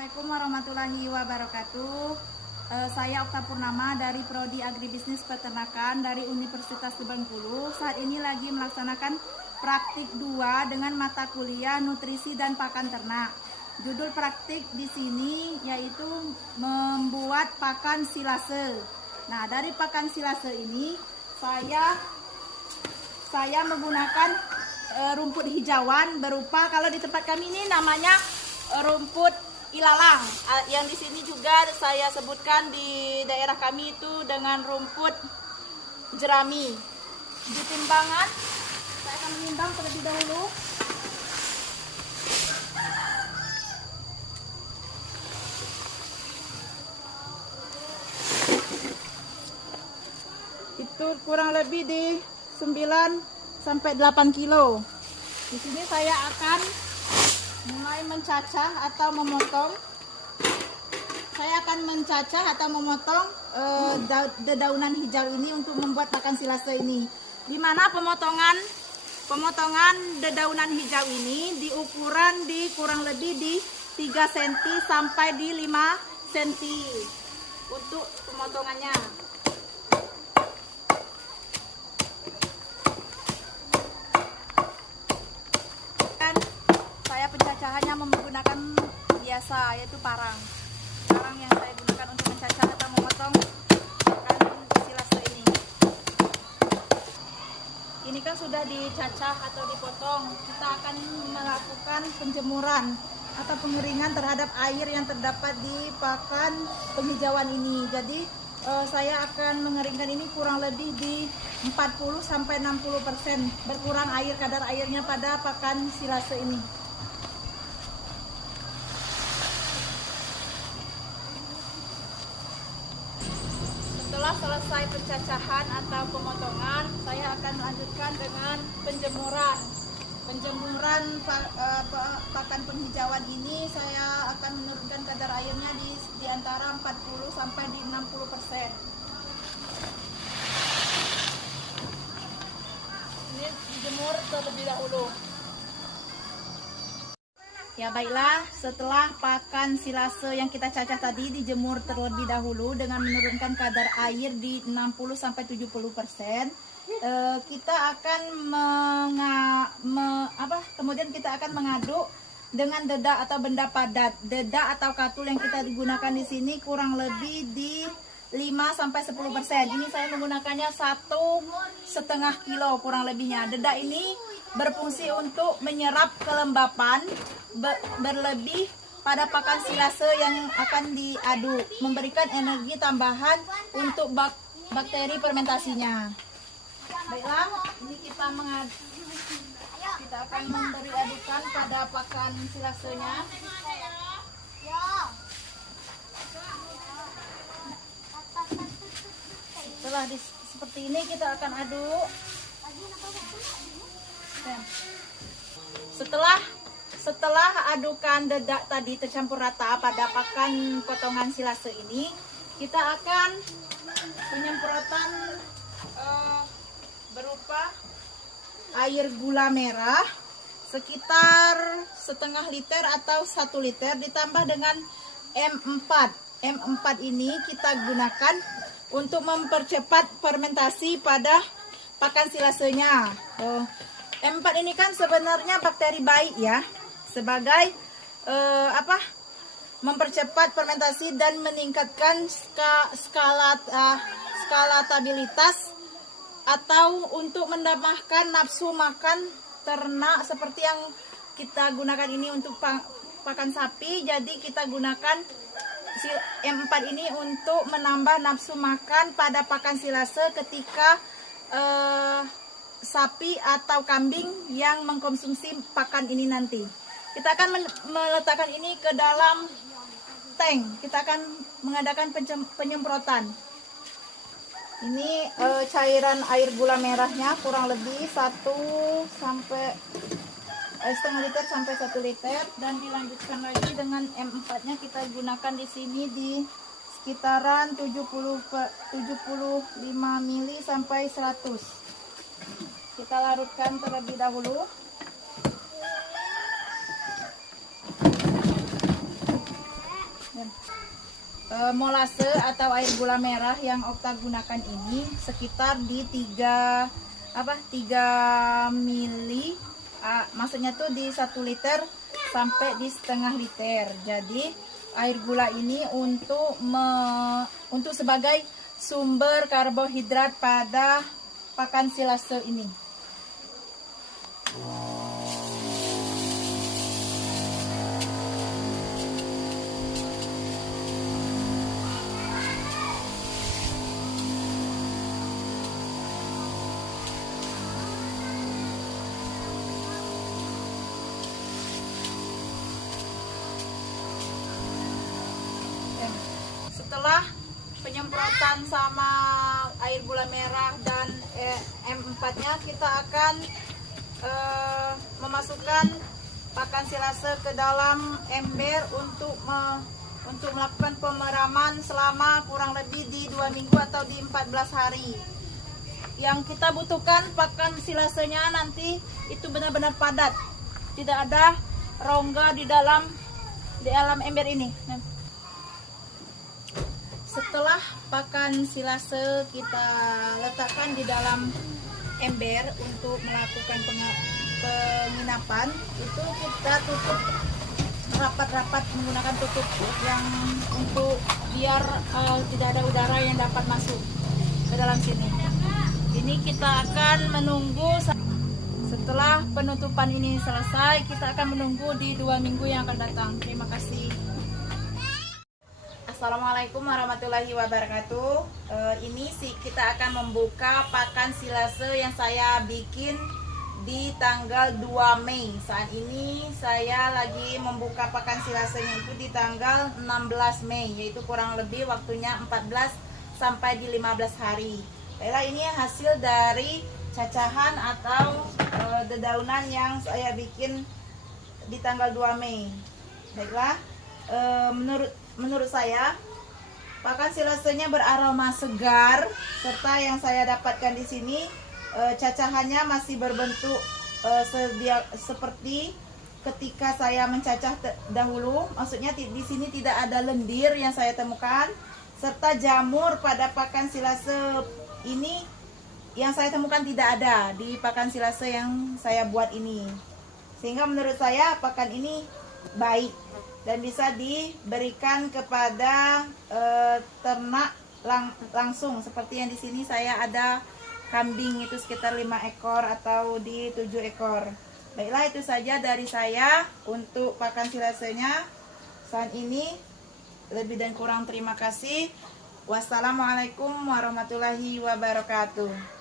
Assalamualaikum warahmatullahi wabarakatuh. Saya Okta Purnama dari Prodi Agribisnis Peternakan dari Universitas Bengkulu. Saat ini lagi melaksanakan praktik 2 dengan mata kuliah nutrisi dan pakan ternak. Judul praktik di sini yaitu membuat pakan silase. Nah, dari pakan silase ini saya menggunakan rumput hijauan berupa, kalau di tempat kami ini namanya rumput ilalang. Yang di sini juga saya sebutkan di daerah kami itu dengan rumput jerami. Di timbangan saya akan menimbang terlebih dahulu. Itu kurang lebih di 9 sampai 8 kilo. Di sini saya akan mulai mencacah atau memotong. Saya akan mencacah atau memotong dedaunan hijau ini untuk membuat pakan silase ini. Di mana pemotongan dedaunan hijau ini diukuran di kurang lebih di 3 cm sampai di 5 cm untuk pemotongannya. Pencacahannya menggunakan biasa, yaitu parang yang saya gunakan untuk mencacah atau memotong pakan silase ini. Ini kan sudah dicacah atau dipotong. Kita akan melakukan penjemuran atau pengeringan terhadap air yang terdapat di pakan penghijauan ini. Jadi saya akan mengeringkan ini kurang lebih di 40 sampai 60% berkurang kadar airnya pada pakan silase ini. Setelah selesai pencacahan atau pemotongan, saya akan melanjutkan dengan penjemuran. Pakan penghijauan ini saya akan menurunkan kadar airnya di antara 40 sampai di 60%. Ini dijemur terlebih dahulu. Ya baiklah, setelah pakan silase yang kita cacah tadi dijemur terlebih dahulu dengan menurunkan kadar air di 60-70%, kita akan kemudian kita akan mengaduk dengan dedak atau benda padat. Dedak atau katul yang kita digunakan di sini kurang lebih di 5-10%. Ini saya menggunakannya 1,5 kilo kurang lebihnya. Dedak ini berfungsi untuk menyerap kelembapan berlebih pada pakan silase yang akan diaduk, memberikan energi tambahan untuk bakteri fermentasinya. Baiklah, ini kita akan memberi adukan pada pakan silasenya. Setelah seperti ini kita akan aduk. Setelah adukan dedak tadi tercampur rata pada pakan potongan silase ini, kita akan penyemprotan berupa air gula merah sekitar setengah liter atau 1 liter ditambah dengan M4. M4 ini kita gunakan untuk mempercepat fermentasi pada pakan silasenya. M4 ini kan sebenarnya bakteri baik ya, sebagai mempercepat fermentasi dan meningkatkan skalatabilitas atau untuk menambahkan nafsu makan ternak seperti yang kita gunakan ini untuk pakan sapi. Jadi kita gunakan M4 ini untuk menambah nafsu makan pada pakan silase ketika sapi atau kambing yang mengkonsumsi pakan ini nanti. Kita akan meletakkan ini ke dalam tank. Kita akan mengadakan penyemprotan. Ini cairan air gula merahnya kurang lebih 1,5 liter sampai 1 liter, dan dilanjutkan lagi dengan M4-nya kita gunakan di sini di sekitaran 75 mili sampai 100. Kita larutkan terlebih dahulu. molase atau air gula merah yang Okta gunakan ini sekitar di 3 mili, maksudnya tuh di 1 liter sampai di setengah liter. Jadi air gula ini untuk sebagai sumber karbohidrat pada pakan silase ini. Setelah penyemprotan sama air gula merah dan M4-nya, kita akan memasukkan pakan silase ke dalam ember untuk melakukan pemeraman selama kurang lebih di 2 minggu atau di 14 hari. Yang kita butuhkan pakan silasenya nanti itu benar-benar padat, tidak ada rongga di dalam ember ini. Setelah pakan silase kita letakkan di dalam ember untuk melakukan penginapan, itu kita tutup rapat-rapat menggunakan tutup yang untuk biar tidak ada udara yang dapat masuk ke dalam sini. Ini kita akan menunggu setelah penutupan ini selesai, kita akan menunggu di 2 minggu yang akan datang. Terima kasih. Assalamualaikum warahmatullahi wabarakatuh. Ini sih kita akan membuka pakan silase yang saya bikin di tanggal 2 Mei. Saat ini saya lagi membuka pakan silasenya itu di tanggal 16 Mei, yaitu kurang lebih waktunya 14 sampai di 15 hari. Baiklah, ini hasil dari cacahan atau dedaunan yang saya bikin di tanggal 2 Mei. Baiklah, menurut saya pakan silasenya beraroma segar, serta yang saya dapatkan di sini cacahannya masih berbentuk seperti ketika saya mencacah dahulu. Maksudnya di sini tidak ada lendir yang saya temukan, serta jamur pada pakan silase ini yang saya temukan tidak ada di pakan silase yang saya buat ini. Sehingga menurut saya pakan ini baik dan bisa diberikan kepada ternak langsung, seperti yang di sini saya ada kambing itu sekitar 5 ekor atau di 7 ekor. Baiklah, itu saja dari saya untuk pakan silasenya saat ini. Lebih dan kurang terima kasih. Wassalamualaikum warahmatullahi wabarakatuh.